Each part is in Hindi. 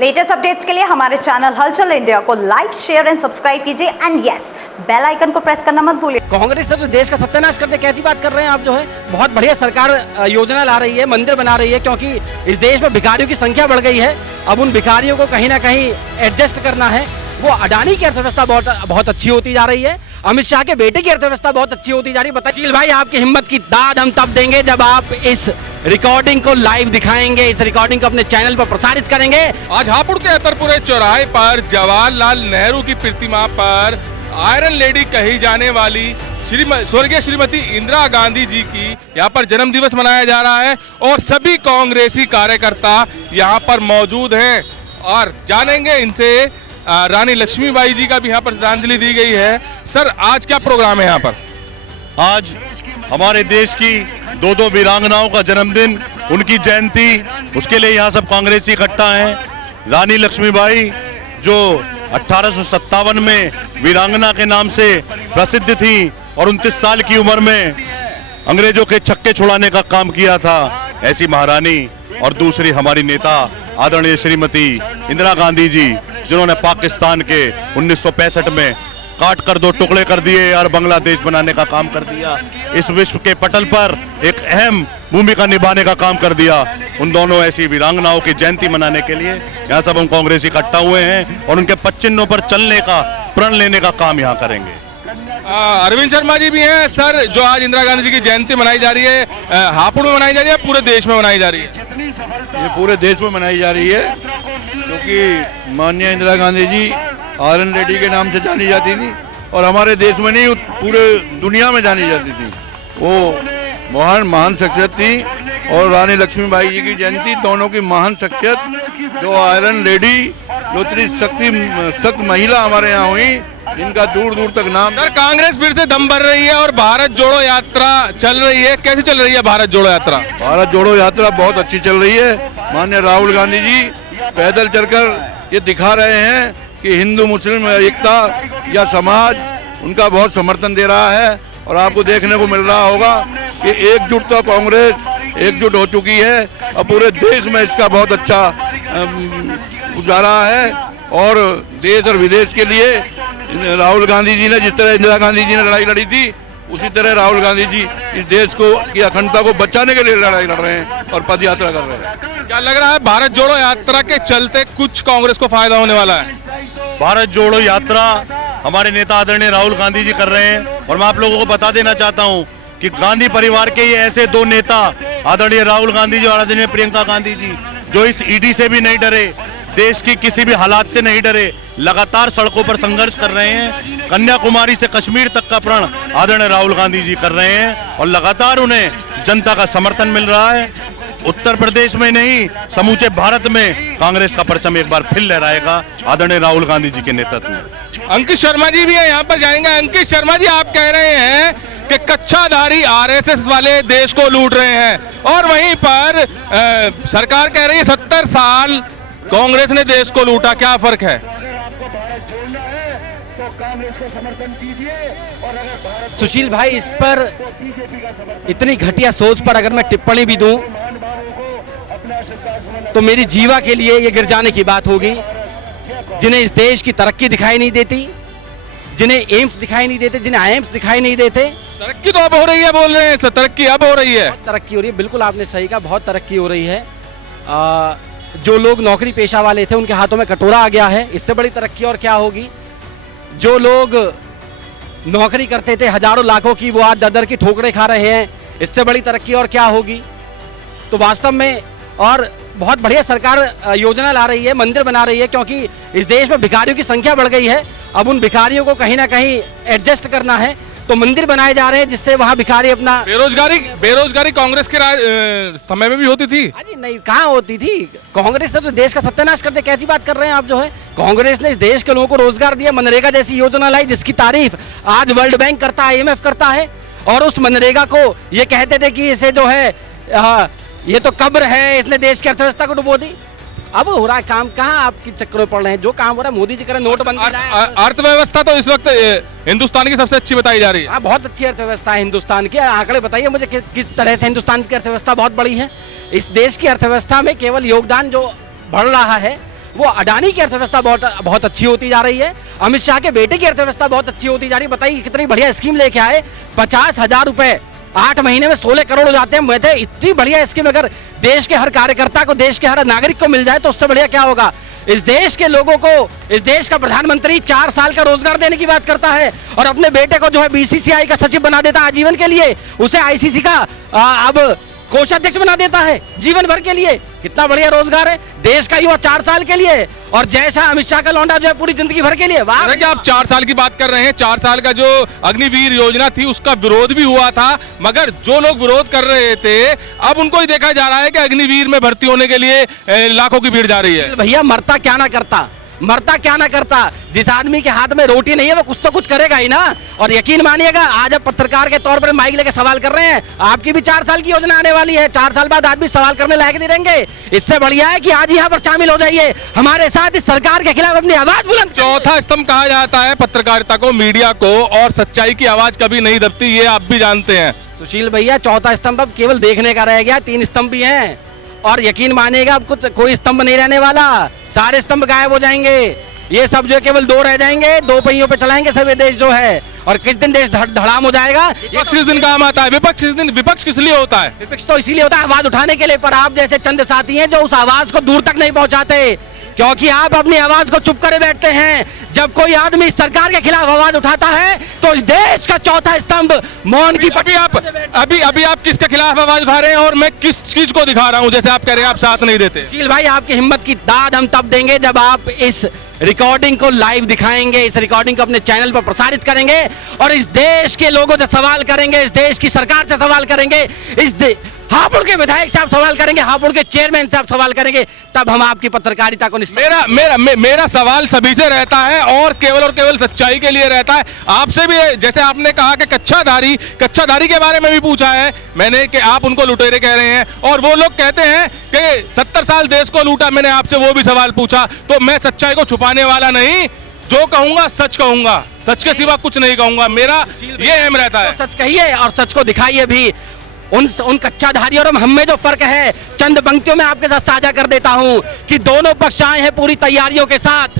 लेटेस्ट अपडेट्स के लिए हमारे चैनल हलचल इंडिया को लाइक, शेयर एंड सब्सक्राइब कीजिए एंड यस, बेल आइकन को प्रेस करना मत भूलिए। कांग्रेस ने तो देश का सत्यानाश करते कैसी बात कर रहे हैं आप। जो है बहुत बढ़िया सरकार योजना ला रही है, मंदिर बना रही है, क्योंकि इस देश में भिखारियों की संख्या बढ़ गई है। अब उन भिखारियों को कहीं ना कहीं एडजस्ट करना है। वो अडानी की अर्थव्यवस्था बहुत अच्छी होती जा रही है, अमित शाह के बेटे की अर्थव्यवस्था बहुत अच्छी होती जा रही है। बताइए भाई, आपकी हिम्मत की दाद हम तब देंगे जब आप इस रिकॉर्डिंग को लाइव दिखाएंगे, इस रिकॉर्डिंग को अपने चैनल पर प्रसारित करेंगे। आज हापुड़ के अतरपुरे चौराहे पर जवाहरलाल नेहरू की प्रतिमा पर आयरन लेडी कही जाने वाली स्वर्गीय श्रीमती इंदिरा गांधी जी की यहाँ पर जन्म दिवस मनाया जा रहा है और सभी कांग्रेसी कार्यकर्ता यहाँ पर मौजूद हैं और जानेंगे इनसे। रानी लक्ष्मीबाई जी का भी यहाँ पर श्रद्धांजलि दी गई है। सर, आज क्या प्रोग्राम है यहाँ पर? आज हमारे देश की दो वीरांगनाओं का जन्मदिन, उनकी जयंती, उसके लिए यहाँ सब कांग्रेसी इकट्ठा हैं। रानी लक्ष्मीबाई जो 1857 में वीरांगना के नाम से प्रसिद्ध थी और 29 साल की उम्र में अंग्रेजों के छक्के छुड़ाने का काम किया था, ऐसी महारानी। और दूसरी हमारी नेता आदरणीय श्रीमती इंदिरा गांधी जी, जिन्होंने पाकिस्तान के 1965 में काट कर दो टुकड़े कर दिए और बांग्लादेश बनाने का काम कर दिया। इस विश्व के पटल पर एक अहम भूमिका निभाने का काम कर दिया। उन दोनों ऐसी वीरांगनाओं की जयंती मनाने के लिए यहाँ सब हम कांग्रेस इकट्ठा हुए हैं और उनके पच्चिन्हों पर चलने का, प्रण लेने का काम यहाँ करेंगे। अरविंद शर्मा जी भी हैं। सर, जो आज इंदिरा गांधी जी की जयंती मनाई जा रही है, हापुड़ में मनाई जा रही है, पूरे देश में मनाई जा रही है? ये पूरे देश में मनाई जा रही है, क्योंकि माननीय इंदिरा गांधी जी आयरन लेडी के नाम से जानी जाती थी और हमारे देश में नहीं, पूरे दुनिया में जानी जाती थी। वो महान शख्सियत थी और रानी लक्ष्मीबाई जी की जयंती, दोनों की महान शख्सियत, जो आयरन लेडी, जो इतनी सख्त महिला हमारे यहाँ हुई, जिनका दूर दूर तक नाम। सर, कांग्रेस फिर से दम भर रही है और भारत जोड़ो यात्रा चल रही है। कैसी चल रही है भारत जोड़ो यात्रा? भारत जोड़ो यात्रा बहुत अच्छी चल रही है। माननीय राहुल गांधी जी पैदल चलकर ये दिखा रहे हैं कि हिंदू मुस्लिम एकता या समाज उनका बहुत समर्थन दे रहा है। और आपको देखने को मिल रहा होगा कि एकजुट तो कांग्रेस एकजुट हो चुकी है और पूरे देश में इसका बहुत अच्छा गुजारा है। और देश और विदेश के लिए राहुल गांधी जी ने, जिस तरह इंदिरा गांधी जी ने लड़ाई लड़ी थी, उसी तरह राहुल गांधी जी इस देश को की अखंडता को बचाने के लिए लड़ाई लड़ रहे हैं और पद यात्रा कर रहे हैं। क्या लग रहा है भारत जोड़ो यात्रा के चलते कुछ कांग्रेस को फायदा होने वाला है? भारत जोड़ो यात्रा हमारे नेता आदरणीय राहुल गांधी जी कर रहे हैं और मैं आप लोगों को बता देना चाहता हूं कि गांधी परिवार के ये ऐसे दो नेता, आदरणीय राहुल गांधी जी और आदरणीय प्रियंका गांधी जी, जो इस ईडी से भी नहीं डरे, देश की किसी भी हालात से नहीं डरे, लगातार सड़कों पर संघर्ष कर रहे हैं। कन्याकुमारी से कश्मीर तक का प्रण आदरणीय राहुल गांधी जी कर रहे हैं और लगातार उन्हें जनता का समर्थन मिल रहा है। उत्तर प्रदेश में नहीं, समूचे भारत में कांग्रेस का परचम एक बार फिर लहराएगा आदरणीय राहुल गांधी जी के नेतृत्व में। अंकित शर्मा जी भी है, यहाँ पर जाएंगे। अंकित शर्मा जी, आप कह रहे हैं कि कच्छाधारी आरएसएस वाले देश को लूट रहे हैं और वहीं पर सरकार कह रही है 70 साल कांग्रेस ने देश को लूटा, क्या फर्क है? सुशील भाई, इस पर इतनी घटिया सोच पर अगर मैं टिप्पणी भी दूं तो मेरी जीवा के लिए ये गिर जाने की बात होगी। जिन्हें इस देश की तरक्की दिखाई नहीं देती, जिन्हें एम्स दिखाई नहीं देते, जिन्हें आईएम्स दिखाई नहीं देते। तरक्की तो अब हो रही है, बोल रहे हैं। तरक्की अब हो रही है, तरक्की हो रही है, बिल्कुल आपने सही कहा, बहुत तरक्की हो रही है। जो लोग नौकरी पेशा वाले थे उनके हाथों में कटोरा आ गया है, इससे बड़ी तरक्की और क्या होगी। जो लोग नौकरी करते थे हजारों लाखों की, वो आज दर की ठोकरें खा रहे हैं, इससे बड़ी तरक्की और क्या होगी। तो वास्तव में और बहुत बढ़िया सरकार योजना ला रही है, मंदिर बना रही है, क्योंकि इस देश में भिखारियों की संख्या बढ़ गई है। अब उन भिखारियों को कहीं ना कहीं एडजस्ट करना है, तो मंदिर बनाए जा रहे हैं जिससे वहाँ भिखारी अपना। बेरोजगारी कांग्रेस के समय में भी होती थी? अजी नहीं, कहाँ होती थी। कांग्रेस ने तो देश का सत्यानाश करते कैसी बात कर रहे हैं आप। जो है कांग्रेस ने इस देश के लोगों को रोजगार दिया, मनरेगा जैसी योजना लाई जिसकी तारीफ आज वर्ल्ड बैंक करता है, IMF करता है। और उस मनरेगा को ये कहते थे कि इसे जो है ये तो कब्र है, इसने देश की अर्थव्यवस्था को डुबो दी। अब हो रहा है काम, कहाँ आपकी चक्कर में पड़ रहे हैं। जो काम हो रहा है मोदी जी कर रहे हैं, नोटबंदी। अर्थव्यवस्था तो इस वक्त हिंदुस्तान की सबसे अच्छी बताई जा रही है। बहुत अच्छी अर्थव्यवस्था है हिंदुस्तान की। आंकड़े बताइए मुझे किस तरह से हिंदुस्तान की अर्थव्यवस्था बहुत बड़ी है। इस देश की अर्थव्यवस्था में केवल योगदान जो बढ़ रहा है वो अडानी की अर्थव्यवस्था बहुत अच्छी होती जा रही है, अमित शाह के बेटे की अर्थव्यवस्था बहुत अच्छी होती जा रही है। बताइए कितनी बढ़िया स्कीम लेके आए, 50,000 रुपए 8 महीने में 16 करोड़ हो जाते हैं। मैं तो इतनी बढ़िया स्कीम अगर देश के हर कार्यकर्ता को, देश के हर नागरिक को मिल जाए तो उससे बढ़िया क्या होगा। इस देश के लोगों को, इस देश का प्रधानमंत्री 4 साल का रोजगार देने की बात करता है और अपने बेटे को जो है बीसीसीआई का सचिव बना देता है आजीवन के लिए, उसे आईसीसी का अब कोषाध्यक्ष बना देता है जीवन भर के लिए। कितना बढ़िया रोजगार है देश का युवा 4 साल के लिए, और जैसा अमित शाह का लौंडा जो है पूरी जिंदगी भर के लिए। वाह, कि आप 4 साल की बात कर रहे हैं। 4 साल का जो अग्निवीर योजना थी उसका विरोध भी हुआ था, मगर जो लोग विरोध कर रहे थे अब उनको ही देखा जा रहा है कि अग्निवीर में भर्ती होने के लिए लाखों की भीड़ जा रही है। भैया मरता क्या ना करता, मरता क्या ना करता, जिस आदमी के हाथ में रोटी नहीं है वो कुछ तो कुछ करेगा ही ना। और यकीन मानिएगा, आज आप पत्रकार के तौर पर माइक लेके सवाल कर रहे हैं, आपकी भी 4 साल की योजना आने वाली है। 4 साल बाद आदमी सवाल करने लायक नहीं रहेंगे। इससे बढ़िया है कि आज यहाँ पर शामिल हो जाइए, हमारे साथ इस सरकार के खिलाफ अपनी आवाज बुलंद। चौथा स्तंभ कहा जाता है पत्रकारिता को, मीडिया को, और सच्चाई की आवाज कभी नहीं दबती, ये आप भी जानते हैं। सुशील भैया, चौथा स्तंभ अब केवल देखने का रह गया, 3 स्तंभ भी हैं, और यकीन मानिएगा अब कुछ कोई स्तंभ नहीं रहने वाला, सारे स्तंभ गायब हो जाएंगे। ये सब जो केवल 2 रह जाएंगे, 2 पहियों पे चलाएंगे सब ये देश जो है। और किस दिन देश धड़ाम हो जाएगा। विपक्ष किस दिन काम आता है? विपक्ष किस लिए होता है? विपक्ष तो इसीलिए होता है आवाज उठाने के लिए, पर आप जैसे चंद साथी हैं जो उस आवाज को दूर तक नहीं पहुंचाते, क्योंकि आप अपनी आवाज को चुप करे बैठते हैं। जब कोई आदमी इस सरकार के खिलाफ आवाज उठाता है तो इस देश का चौथा स्तंभ मौन की। अभी आप किसके खिलाफ आवाज उठा रहे हैं और मैं किस चीज को दिखा रहा हूं? जैसे आप कह रहे हैं आप साथ नहीं देते। सुशील भाई, आपकी हिम्मत की दाद हम तब देंगे जब आप इस रिकॉर्डिंग को लाइव दिखाएंगे, इस रिकॉर्डिंग को अपने चैनल पर प्रसारित करेंगे और इस देश के लोगों से सवाल करेंगे, इस देश की सरकार से सवाल करेंगे, हापुड़ के विधायक से आप सवाल करेंगे, हापुड़ के चेयरमैन से आप सवाल करेंगे, तब हम आपकी पत्रकारिता को मेरा सवाल सभी से रहता है और केवल सच्चाई के लिए रहता है। आपसे भी, जैसे आपने कहा कि कच्चाधारी के बारे में भी पूछा है मैंने कि आप उनको लुटेरे कह रहे हैं, और वो लोग कहते हैं कि 70 साल देश को लूटा। मैंने आपसे वो भी सवाल पूछा, तो मैं सच्चाई को छुपाने वाला नहीं, जो कहूंगा सच कहूंगा, सच के सिवा कुछ नहीं कहूंगा। मेरा ये एम रहता है। सच कहिए और सच को दिखाइए भी। उन कच्चाधारियों और हम में जो फर्क है चंद पंक्तियों में आपके साथ साझा कर देता हूं कि दोनों पक्ष आए हैं पूरी तैयारियों के साथ,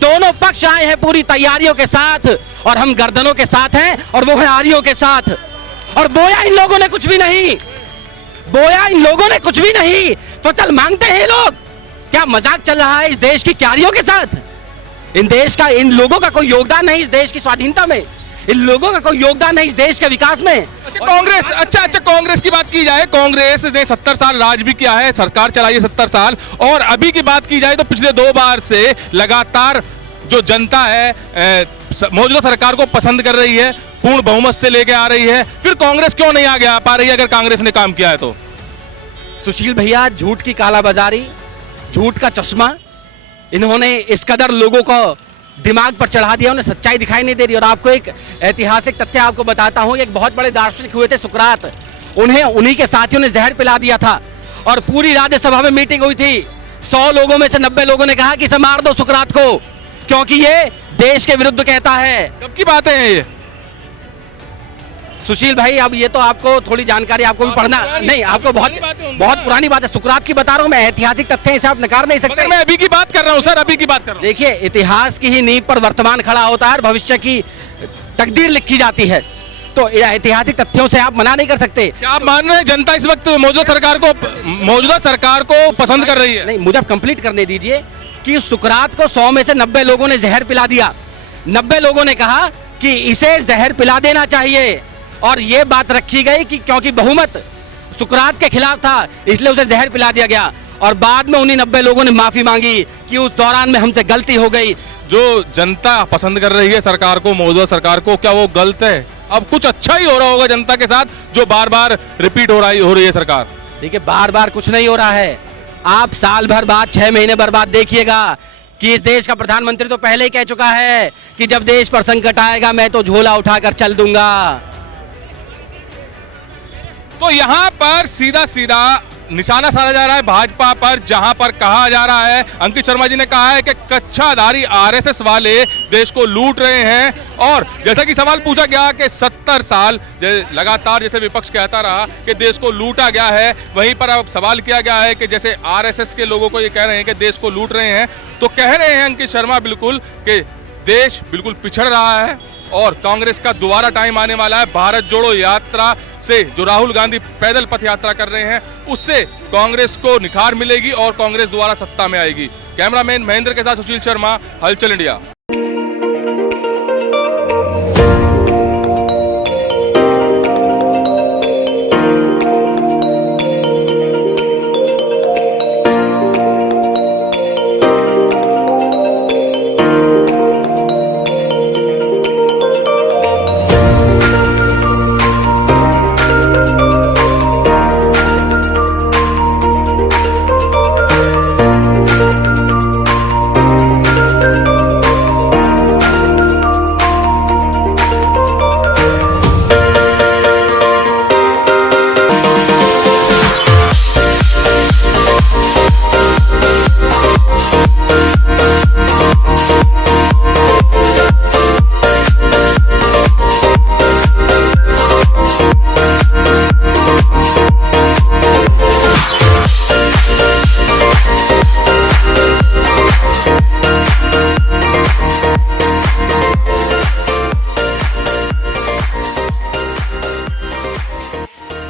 दोनों पक्ष आए हैं पूरी तैयारियों के साथ, और हम गर्दनों के साथ हैं और वो है आरियों के साथ। और बोया इन लोगों ने कुछ भी नहीं, बोया इन लोगों ने कुछ भी नहीं, फसल मांगते हैं लोग। क्या मजाक चल रहा है इस देश की क्यारियों के साथ? इन लोगों का कोई योगदान नहीं इस देश की स्वाधीनता में, इन लोगों का कोई योगदान नहीं इस देश के विकास में। कांग्रेस की बात की जाए, कांग्रेस ने 70 साल राज भी किया है, सरकार चलाई है 70 साल, और अभी की बात की जाए तो पिछले 2 बार से लगातार जो जनता है मौजूदा सरकार को पसंद कर रही है, पूर्ण बहुमत से लेके आ रही है। फिर कांग्रेस क्यों नहीं आगे आ पा रही है अगर कांग्रेस ने काम किया है तो? सुशील भैया, झूठ की कालाबाजारी, झूठ का चश्मा इन्होंने इस कदर लोगों को दिमाग पर चढ़ा दिया, उन्हें सच्चाई दिखाई नहीं दे रही। और आपको एक ऐतिहासिक तथ्य आपको बताता हूं, एक बहुत बड़े दार्शनिक हुए थे सुकरात, उन्हें उन्हीं के साथियों ने जहर पिला दिया था और पूरी राज्यसभा में मीटिंग हुई थी। 100 लोगों में से 90 लोगों ने कहा कि इसे मार दो सुकरात को, क्योंकि ये देश के विरुद्ध कहता है। कब की बातें हैं ये सुशील भाई? अब ये तो आपको थोड़ी जानकारी आपको भी पढ़ना नहीं, आपको बहुत पुरानी बात है, सुकरात की बता रहा हूँ मैं, ऐतिहासिक तथ्य इसे आप नकार नहीं सकते। मैं अभी की बात कर रहा हूँ सर, अभी की बात कर रहा हूँ। देखिए, इतिहास की ही नींव पर वर्तमान खड़ा होता है और भविष्य की तकदीर लिखी जाती है, तो ऐतिहासिक तथ्यों से आप मना नहीं कर सकते। क्या आप मान रहे हैं जनता इस वक्त मौजूदा सरकार को पसंद कर रही है? नहीं, मुझे कंप्लीट करने दीजिए कि सुकरात को 100 में से 90 लोगों ने जहर पिला दिया। 90 लोगों ने कहा कि इसे जहर पिला देना चाहिए, और ये बात रखी गई कि क्योंकि बहुमत सुकरात के खिलाफ था इसलिए उसे जहर पिला दिया गया। और बाद में उन्हीं 90 लोगों ने माफी मांगी कि उस दौरान में हमसे गलती हो गई। जो जनता पसंद कर रही है सरकार को, मौजूदा सरकार को, क्या वो गलत है? अब कुछ अच्छा ही हो रहा होगा जनता के साथ जो बार बार रिपीट हो रही है सरकार। देखिए, बार बार कुछ नहीं हो रहा है। आप साल भर बाद, 6 महीने भर बाद देखिएगा कि इस देश का प्रधानमंत्री तो पहले ही कह चुका है कि जब देश पर संकट आएगा मैं तो झोला उठाकर चल दूंगा। तो यहां पर सीधा निशाना साधा जा रहा है भाजपा पर, जहां पर कहा जा रहा है, अंकित शर्मा जी ने कहा है कि कच्छाधारी आरएसएस वाले देश को लूट रहे हैं। और जैसा कि सवाल पूछा गया कि 70 साल लगातार जैसे विपक्ष कहता रहा कि देश को लूटा गया है, वहीं पर अब सवाल किया गया है कि जैसे आरएसएस के लोगों को ये कह रहे हैं कि देश को लूट रहे हैं, तो कह रहे हैं अंकित शर्मा बिल्कुल कि देश बिल्कुल पिछड़ रहा है और कांग्रेस का दोबारा टाइम आने वाला है। भारत जोड़ो यात्रा से जो राहुल गांधी पैदल पथ यात्रा कर रहे हैं, उससे कांग्रेस को निखार मिलेगी और कांग्रेस दोबारा सत्ता में आएगी। कैमरामैन महेंद्र के साथ सुशील शर्मा, हलचल इंडिया।